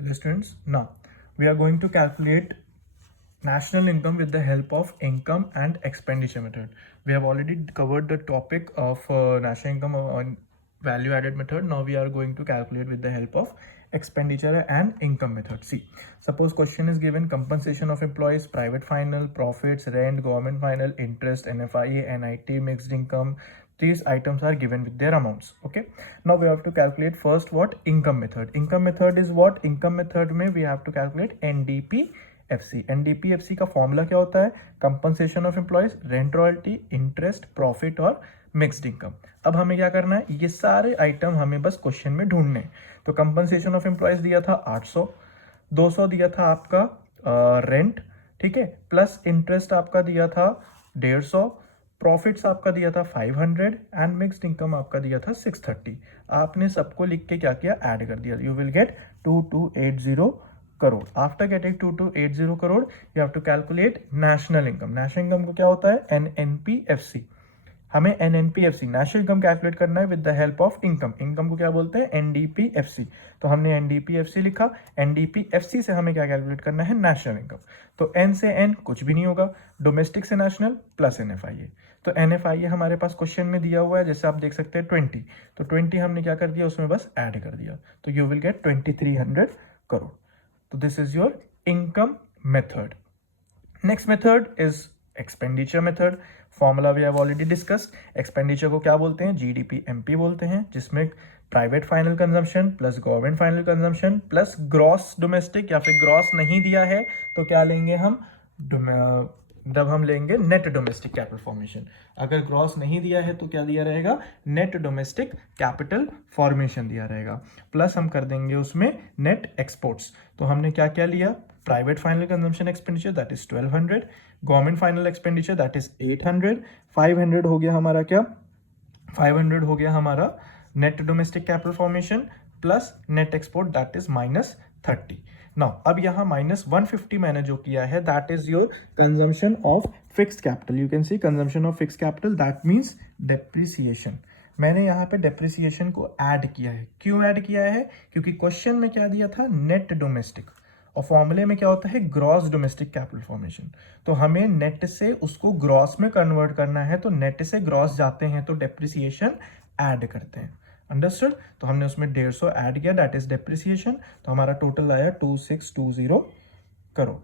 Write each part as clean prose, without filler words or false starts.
Hello students, now we are going to calculate national income with the help of income and expenditure method. We have already covered the topic of national income on value added method. Now we are going to calculate with the help of expenditure and income method. See, suppose question is given compensation of employees, private final, profits, rent, government final, interest, NFIA, NIT, mixed income. These items are given with their amounts. Okay, now we have to calculate first what income method. Income method is what? Income method में we have to calculate NDPFC. NDPFC का formula क्या होता है? Compensation of employees, rent royalty, interest, profit और mixed income. अब हमें क्या करना है? ये सारे आइटम हमें बस क्वेश्चन में ढूंढने हैं. तो कंपनसेशन ऑफ एम्प्लॉयज दिया था 800, 200 दिया था आपका रेंट, ठीक है, प्लस इंटरेस्ट आपका दिया था 150, प्रॉफिट्स आपका दिया था 500 एंड मिक्स्ड इनकम आपका दिया था 630. आपने सबको लिख के क्या किया? ऐड कर दिया. You will get 2280 crore. After getting 2280 crore you have to calculate national income. National income को क्या होता है? NNPFC. हमें NNPFC नेशनल इनकम कैलकुलेट करना है with the help of income. Income को क्या बोलते हैं? NDPFC. तो हमने NDPFC लिखा. NDPFC से हमें क्या कैलकुलेट करना है? National income. तो N से N कुछ भी नहीं होगा, डोमेस्टिक से नेशनल प्लस NFIA. तो NFIA हमारे पास क्वेश्चन में दिया हुआ है, जैसे आप देख सकते हैं 20. तो 20 हमने क्या कर दिया? उसमें बस ऐड कर दिया. तो यू विल गेट 2300 करोड़. तो this is your income method. Next method is expenditure method. Formula we have already discussed. Expenditure को क्या बोलते हैं? GDP-MP बोलते हैं, जिसमें private final consumption plus government final consumption plus gross domestic, या फिर ग्रॉस नहीं दिया है तो क्या लेंगे हम? जब हम लेंगे नेट डोमेस्टिक कैपिटल फॉर्मेशन. अगर ग्रॉस नहीं दिया है तो क्या दिया रहेगा? नेट डोमेस्टिक कैपिटल फॉर्मेशन दिया रहेगा. प्लस हम कर देंगे उसमें नेट एक्सपोर्ट्स. तो हमने क्या क्या लिया? Private final consumption expenditure that is 1200, government final expenditure that is 800, 500 हो गया हमारा क्या? 500 हो गया हमारा net domestic capital formation plus net export that is -30. Now अब यहाँ -150 मैंने जो किया है that is your consumption of fixed capital. You can see consumption of fixed capital that means depreciation. मैंने यहाँ पे डेप्रिसिएशन को ऐड किया है. क्यों ऐड किया है? क्योंकि क्वेश्चन में क्या दिया था? नेट डोमेस्टिक, और फॉर्मूले में क्या होता है? Gross domestic capital formation. तो हमें नेट से उसको ग्रॉस में कन्वर्ट करना है. तो नेट से ग्रॉस जाते हैं तो डेप्रिसिएशन ऐड करते हैं. अंडरस्टूड? तो हमने उसमें 150 ऐड किया दैट इज डेप्रिसिएशन. तो हमारा टोटल आया 2620 crore.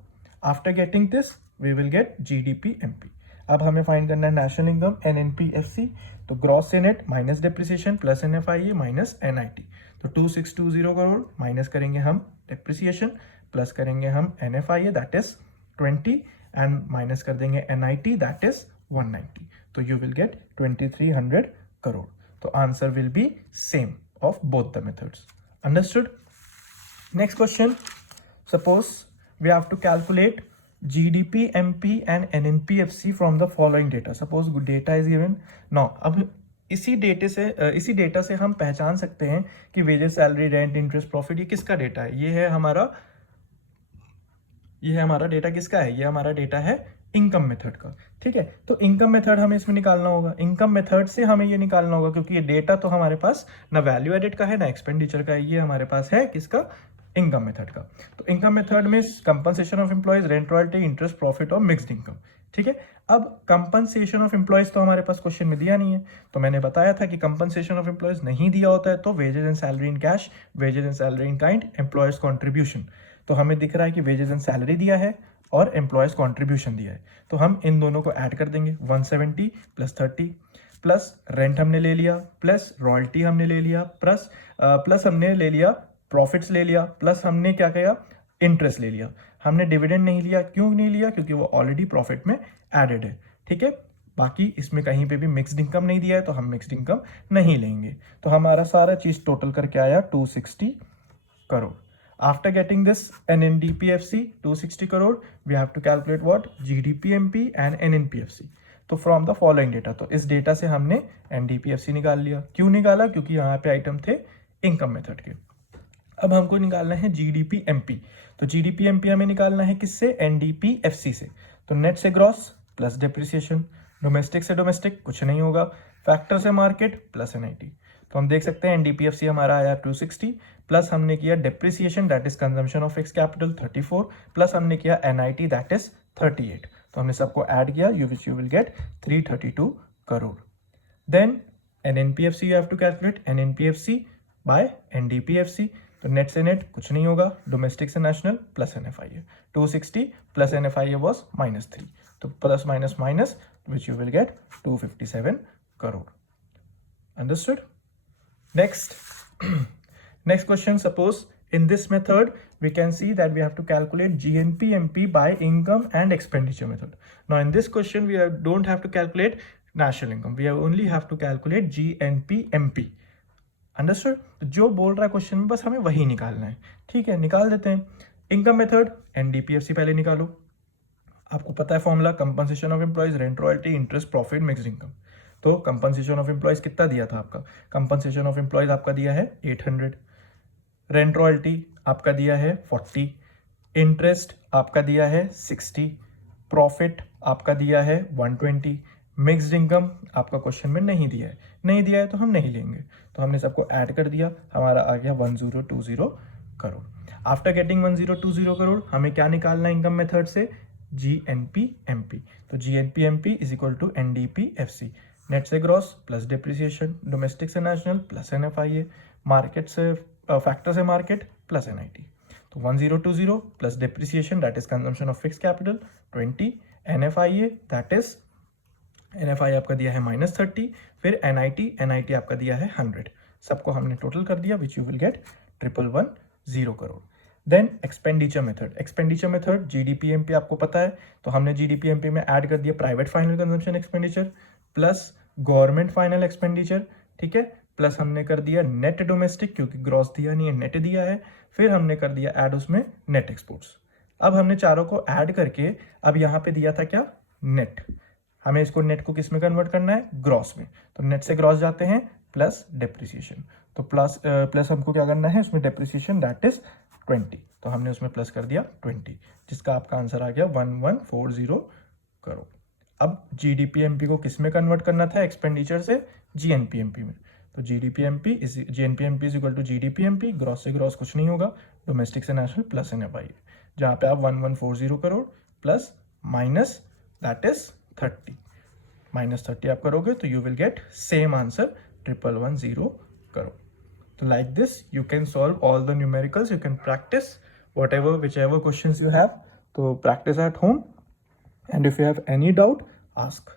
After getting this we will get GDP-MP. अब हमें फाइंड करना है नेशनल इनकम NNPFC. तो ग्रॉस से net minus depreciation plus NFIA minus NIT. तो 2620 करोड़ माइनस करेंगे हम डेप्रिसिएशन, प्लस करेंगे हम NFIA that is 20 and minus कर देंगे NIT दैट इज 190. तो यू विल गेट 2300 करोड़. तो answer will be same of both the methods. Understood? Next question. Suppose we have to calculate GDP-MP and NNPFC from the following data. Suppose data is given. Now अब इसी data से हम पहचान सकते हैं कि wages, salary, rent, interest, profit ये किसका डेटा है. ये है हमारा डेटा किसका है? ये हमारा डेटा है इनकम मेथड का. ठीक है, तो इनकम मेथड हमें इसमें निकालना होगा. इनकम मेथड से हमें ये निकालना होगा क्योंकि ये डेटा तो हमारे पास ना वैल्यू एडेड का है ना एक्सपेंडिचर का है. ये हमारे पास है किसका? इनकम मेथड का. तो इनकम मेथड में compensation of employees, rent royalty, interest, profit और मिक्स्ड इनकम. ठीक है, अब कंपनसेशन ऑफ एम्प्लॉयज तो हमारे पास क्वेश्चन में दिया नहीं है. तो मैंने बताया था कि कंपनसेशन ऑफ एम्प्लॉयज नहीं दिया होता है तो wages and salary in cash, wages and salary in kind, employees contribution. तो हमें दिख रहा है कि वेजेस एंड सैलरी दिया है और एम्प्लॉयज कॉन्ट्रीब्यूशन दिया है. तो हम इन दोनों को ऐड कर देंगे. 170 प्लस 30 प्लस रेंट हमने ले लिया, प्लस रॉयल्टी हमने ले लिया, प्लस हमने ले लिया प्रॉफिट्स ले लिया, प्लस हमने क्या किया? इंटरेस्ट ले लिया. हमने डिविडेंड नहीं लिया. क्यों नहीं लिया? क्योंकि वो ऑलरेडी प्रॉफिट में एडेड है. ठीक है, बाकी इसमें कहीं पे भी मिक्स्ड इनकम नहीं दिया है तो हम मिक्स्ड इनकम नहीं लेंगे. तो हमारा सारा चीज टोटल करके आया 260 crore. After getting this NNDPFC 260 crore, we have to calculate what? GDP-MP and NNPFC. तो फ्रॉम द फॉलोइंग डेटा. तो इस डेटा से हमने NDPFC निकाल लिया. क्यों निकाला? क्योंकि यहाँ पे आइटम थे इनकम मेथड के. अब हमको निकालना है GDP-MP. तो GDP-MP हमें निकालना है किससे? NDPFC से. तो नेट से ग्रॉस प्लस डेप्रिसिएशन, डोमेस्टिक से डोमेस्टिक कुछ नहीं होगा, फैक्टर से मार्केट प्लस NIT. तो हम देख सकते हैं NDPFC हमारा आया 260, प्लस हमने किया depreciation that is consumption of fix capital 34, plus हमने किया NIT दैट इज 38. तो हमने सबको ऐड किया, you will get 332 crore. Then NNPFC you have to calculate, NNPFC by NDPFC. तो नेट से नेट कुछ नहीं होगा, डोमेस्टिक से national plus NFIA. 260 plus NFIA was -3. तो plus minus minus which you will get 257 crore. Understood? Next question. Suppose in this method we can see that we have to calculate GNP/MP by income and expenditure method. Now in this question we don't have to calculate national income, we only have to calculate GNP/MP. Understood? तो जो बोल रहा है question में बस हमें वही निकालना है. ठीक है, निकाल देते हैं. इनकम मेथड NDPFC पहले निकालो. आपको पता है formula, compensation of employees, rent royalty, interest, profit, mixed income. तो कंपनसेशन ऑफ एम्प्लॉयज कितना दिया था आपका? कंपनसेशन ऑफ एम्प्लॉयज आपका दिया है 800, रेंट रॉयल्टी आपका दिया है 40, इंटरेस्ट आपका दिया है 60, प्रॉफिट आपका दिया है 120, मिक्स्ड इनकम आपका क्वेश्चन में नहीं दिया है तो हम नहीं लेंगे. तो हमने सबको ऐड कर दिया, हमारा आ गया 1020 करोड़. आफ्टर गेटिंग 1020 करोड़ हमें क्या निकालना है इनकम मेथड से? GNP/MP. तो GNP/MP is equal to NDPFC. Net से ग्रॉस प्लस डिप्रिसिएशन, डोमेस्टिक से नेशनल प्लस NFIA, मार्केट से फैक्टर से मार्केट प्लस NIT. तो 1020 plus depreciation that is consumption of fix capital 20, NFIA that is NFIA आपका दिया है -30, फिर NIT आपका दिया है 100. सबको हमने टोटल कर दिया which you will get 1110 crore. Then expenditure method GDP/MP आपको पता है, तो हमने GDP/MP में ऐड कर दिया private final consumption expenditure plus government final expenditure. ठीक है, प्लस हमने कर दिया नेट डोमेस्टिक, क्योंकि ग्रॉस दिया नहीं है, नेट दिया है. फिर हमने कर दिया ऐड उसमें नेट एक्सपोर्ट्स. अब हमने चारों को ऐड करके अब यहाँ पे दिया था क्या? नेट. हमें इसको नेट को किस में कन्वर्ट करना है? ग्रॉस में. तो नेट से ग्रॉस जाते हैं प्लस डेप्रिसिएशन. तो प्लस हमको क्या करना है उसमें? Depreciation that is 20. तो हमने उसमें प्लस कर दिया 20, जिसका आपका आंसर आ गया 1140 करोड़. अब GDP/MP को किस में कन्वर्ट करना था? एक्सपेंडिचर से GNP/MP में. तो GNP/MP is equal to GDP/MP. Gross से ग्रॉस कुछ नहीं होगा, डोमेस्टिक से नेशनल प्लस NFIA, जहाँ पे आप 1140 crore plus minus that is 30, -30 आप करोगे तो you will get same answer 1110 crore. तो like this you can solve all the numericals, you can practice whichever questions you have. तो practice at home, and if you have any doubt, ask.